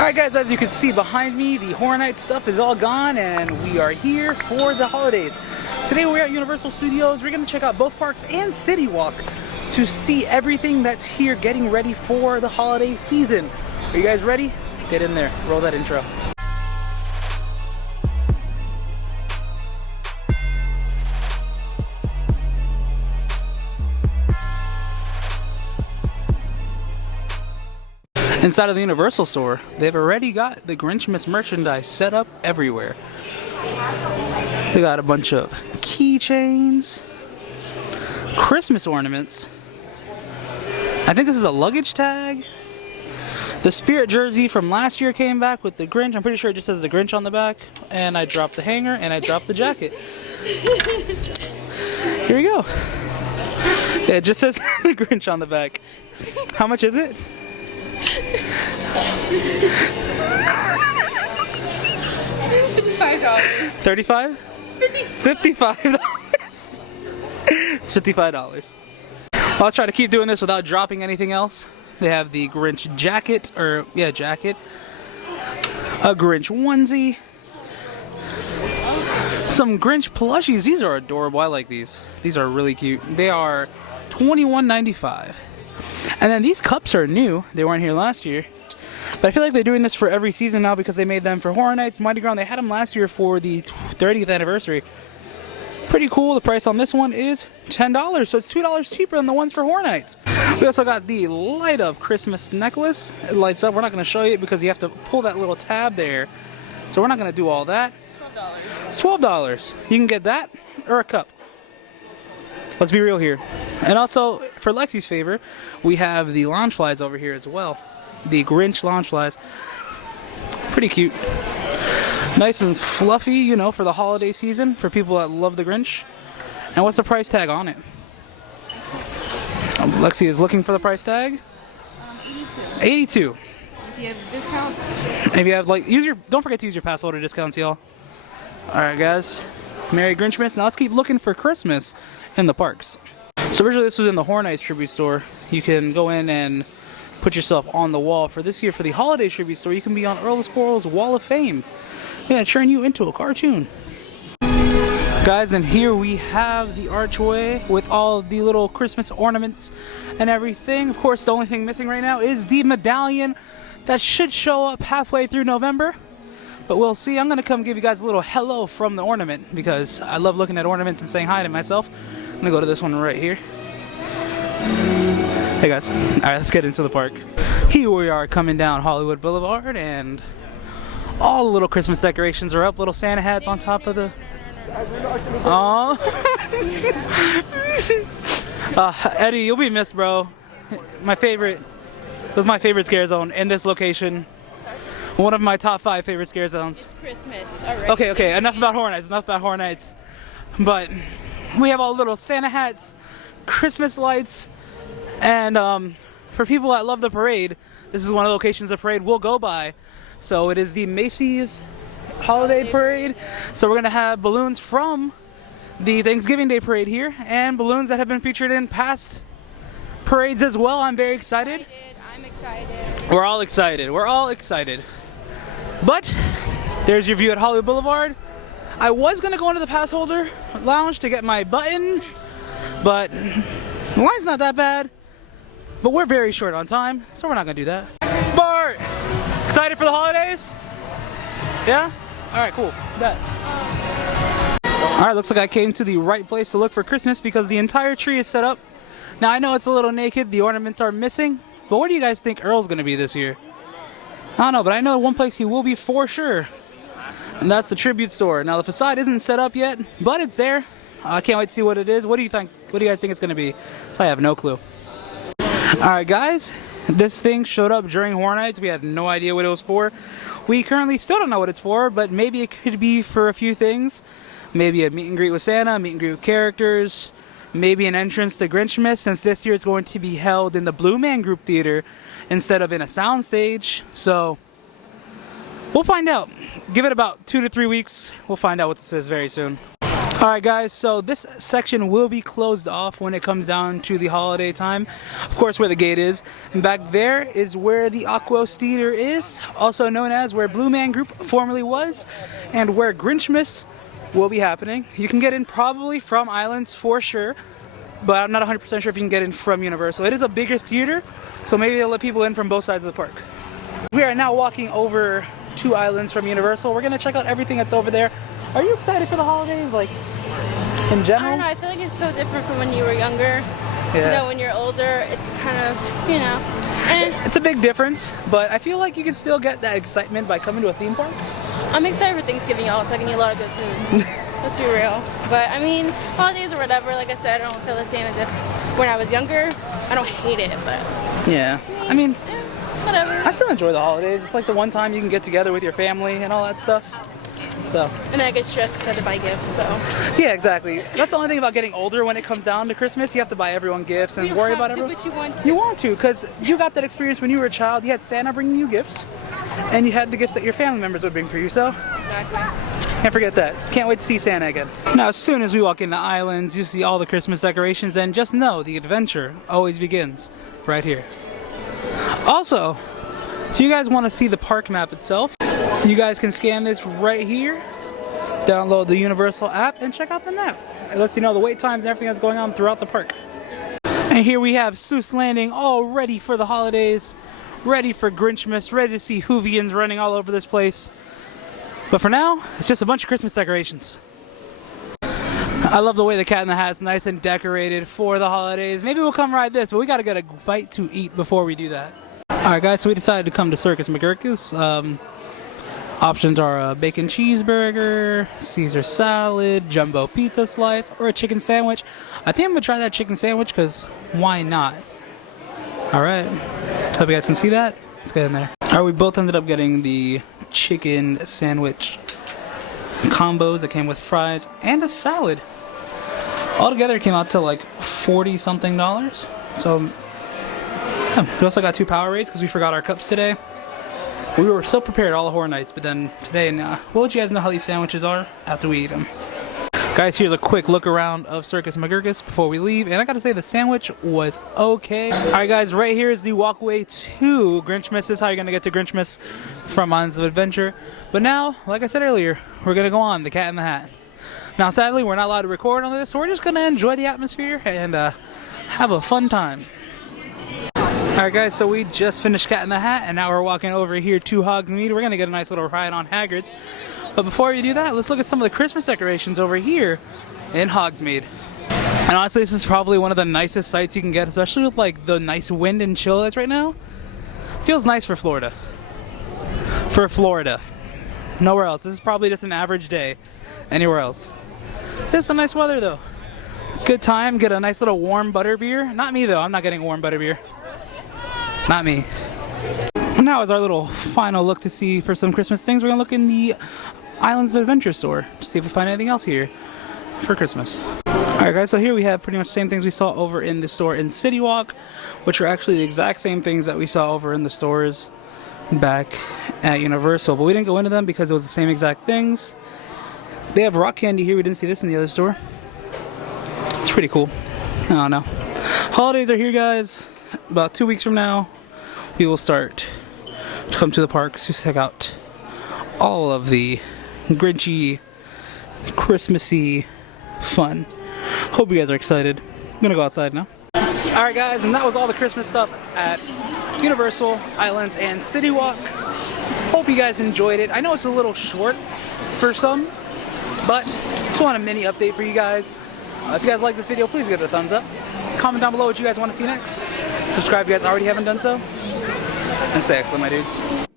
Alright guys, as you can see behind me, the Horror Nights stuff is all gone and we are here for the holidays. Today we're at Universal Studios. We're going to check out both parks and City Walk to see everything that's here getting ready for the holiday season. Are you guys ready? Let's get in there. Roll that intro. Inside of the Universal store, they've already got the Grinchmas merchandise set up everywhere. They got a bunch of keychains, Christmas ornaments. I think this is a luggage tag. The Spirit jersey from last year came back with the Grinch. I'm pretty sure it just says the Grinch on the back. And I dropped the hanger and I dropped the jacket. Here we go. Yeah, it just says the Grinch on the back. How much is it? $55. 35? 55 dollars. It's $55. I'll try to keep doing this without dropping anything else. They have the Grinch jacket, jacket. A Grinch onesie. Some Grinch plushies. These are adorable. I like these. These are really cute. They are $21.95. And then these cups are new. They weren't here last year. But I feel like they're doing this for every season now because they made them for Horror Nights, Mighty Ground. They had them last year for the 30th anniversary. Pretty cool. The price on this one is $10. So it's $2 cheaper than the ones for Horror Nights. We also got the Light Up Christmas necklace. It lights up. We're not going to show you it because you have to pull that little tab there. So we're not going to do all that. $12. You can get that or a cup. Let's be real here. And also, for Lexi's favor, we have the launch flies over here as well. The Grinch launch flies. Pretty cute. Nice and fluffy, you know, for the holiday season, for people that love the Grinch. And what's the price tag on it? Lexi is looking for the price tag. 82. If you have discounts. If you have, like, don't forget to use your pass holder discounts, y'all. Alright, guys. Merry Grinchmas. Now let's keep looking for Christmas in the parks. So originally this was in the Horror Nights tribute store. You can go in and put yourself on the wall. For this year, for the holiday tribute store, you can be on Earl Squirrel's Wall of Fame. We're gonna turn you into a cartoon. Guys, and here we have the archway with all the little Christmas ornaments and everything. Of course, the only thing missing right now is the medallion that should show up halfway through November. But we'll see. I'm going to come give you guys a little hello from the ornament because I love looking at ornaments and saying hi to myself. I'm going to go to this one right here. Hey guys. Alright, let's get into the park. Here we are coming down Hollywood Boulevard and all the little Christmas decorations are up. Little Santa hats on top of the... Aww. Eddie, you'll be missed, bro. My favorite... It was my favorite scare zone in this location. One of my top 5 favorite scare zones. It's Christmas. All right. Okay. Enough about Horror Nights. But we have all the little Santa hats, Christmas lights, and for people that love the parade, this is one of the locations the parade will go by. So it is the Macy's Holiday Parade. So we're gonna have balloons from the Thanksgiving Day Parade here, and balloons that have been featured in past parades as well. I'm very excited. I'm excited. We're all excited. But there's your view at Hollywood Boulevard. I was gonna go into the pass holder lounge to get my button, but the line's not that bad. But we're very short on time, so we're not gonna do that. Bart, excited for the holidays? Yeah? All right, cool. Bet. All right, looks like I came to the right place to look for Christmas because the entire tree is set up. Now I know it's a little naked, the ornaments are missing, but where do you guys think Earl's gonna be this year? I don't know, but I know one place he will be for sure, and that's the tribute store. Now the facade isn't set up yet, but it's there. I can't wait to see what it is. What do you think? What do you guys think it's gonna be? So I have no clue. All right, guys, this thing showed up during Horror Nights. We had no idea what it was for. We currently still don't know what it's for, but maybe it could be for a few things. Maybe a meet and greet with Santa, meet and greet with characters, maybe an entrance to Grinchmas, since this year it's going to be held in the Blue Man Group Theater instead of in a soundstage. So we'll find out. Give it about 2 to 3 weeks. We'll find out what this is very soon. Alright guys, so this section will be closed off when it comes down to the holiday time. Of course, where the gate is. And back there is where the Aquos Theater is, also known as where Blue Man Group formerly was, and where Grinchmas will be happening. You can get in probably from Islands for sure, but I'm not 100% sure if you can get in from Universal. It is a bigger theater, so maybe they'll let people in from both sides of the park. We are now walking over to Islands from Universal. We're going to check out everything that's over there. Are you excited for the holidays, like, in general? I don't know, I feel like it's so different from when you were younger. To know when you're older, it's kind of, you know. It's a big difference, but I feel like you can still get that excitement by coming to a theme park. I'm excited for Thanksgiving, y'all, so I can eat a lot of good food. Let's be real. But, I mean, holidays or whatever, like I said, I don't feel the same as if when I was younger. I don't hate it, but... Yeah. I mean, whatever. I still enjoy the holidays. It's like the one time you can get together with your family and all that stuff. So. And then I get stressed because I have to buy gifts, so. Yeah, exactly. That's the only thing about getting older when it comes down to Christmas. You have to buy everyone gifts and worry about everyone. But you want to. You want to, because you got that experience when you were a child. You had Santa bringing you gifts, and you had the gifts that your family members would bring for you, so. Exactly. Can't forget that. Can't wait to see Santa again. Now, as soon as we walk into Islands, you see all the Christmas decorations, and just know the adventure always begins right here. Also, if you guys want to see the park map itself, you guys can scan this right here, download the Universal app, and check out the map. It lets you know the wait times and everything that's going on throughout the park. And here we have Seuss Landing all ready for the holidays, ready for Grinchmas, ready to see Hoovians running all over this place. But for now, it's just a bunch of Christmas decorations. I love the way the Cat in the Hat's nice and decorated for the holidays. Maybe we'll come ride this, but we gotta get a bite to eat before we do that. Alright guys, so we decided to come to Circus McGurkus. Options are a bacon cheeseburger, Caesar salad, jumbo pizza slice, or a chicken sandwich. I think I'm gonna try that chicken sandwich because why not? Alright, hope you guys can see that. Let's get in there. Alright, we both ended up getting the chicken sandwich combos that came with fries and a salad. Altogether it came out to like $40-something. So, yeah. We also got 2 Powerades because we forgot our cups today. We were so prepared all the horror nights, but then today, we'll let you guys know how these sandwiches are after we eat them. Guys, here's a quick look around of Circus McGurkus before we leave, and I gotta say the sandwich was okay. Alright guys, right here is the walkway to Grinchmas. This is how you're gonna get to Grinchmas from Islands of Adventure. But now, like I said earlier, we're gonna go on the Cat in the Hat. Now sadly, we're not allowed to record on this, so we're just gonna enjoy the atmosphere and have a fun time. Alright guys, so we just finished Cat in the Hat, and now we're walking over here to Hogsmeade. We're gonna get a nice little ride on Hagrid's. But before we do that, let's look at some of the Christmas decorations over here in Hogsmeade. And honestly, this is probably one of the nicest sights you can get, especially with like the nice wind and chill that's right now. Feels nice for Florida. For Florida. Nowhere else. This is probably just an average day anywhere else. This is some nice weather though. Good time, get a nice little warm butterbeer. Not me though, I'm not getting warm butterbeer. Not me. Now is our little final look to see for some Christmas things. We're gonna look in the Islands of Adventure store to see if we find anything else here for Christmas. Alright guys, so here we have pretty much the same things we saw over in the store in City Walk, which are actually the exact same things that we saw over in the stores back at Universal. But we didn't go into them because it was the same exact things. They have rock candy here. We didn't see this in the other store. It's pretty cool. I don't know. Holidays are here guys. About 2 weeks from now, we will start to come to the parks to check out all of the Grinchy, Christmassy fun. Hope you guys are excited. I'm gonna go outside now. Alright guys, and that was all the Christmas stuff at Universal, Islands, and City Walk. Hope you guys enjoyed it. I know it's a little short for some, but just want a mini update for you guys. If you guys like this video, please give it a thumbs up. Comment down below what you guys want to see next. Subscribe if you guys already haven't done so. And stay excellent, my dudes.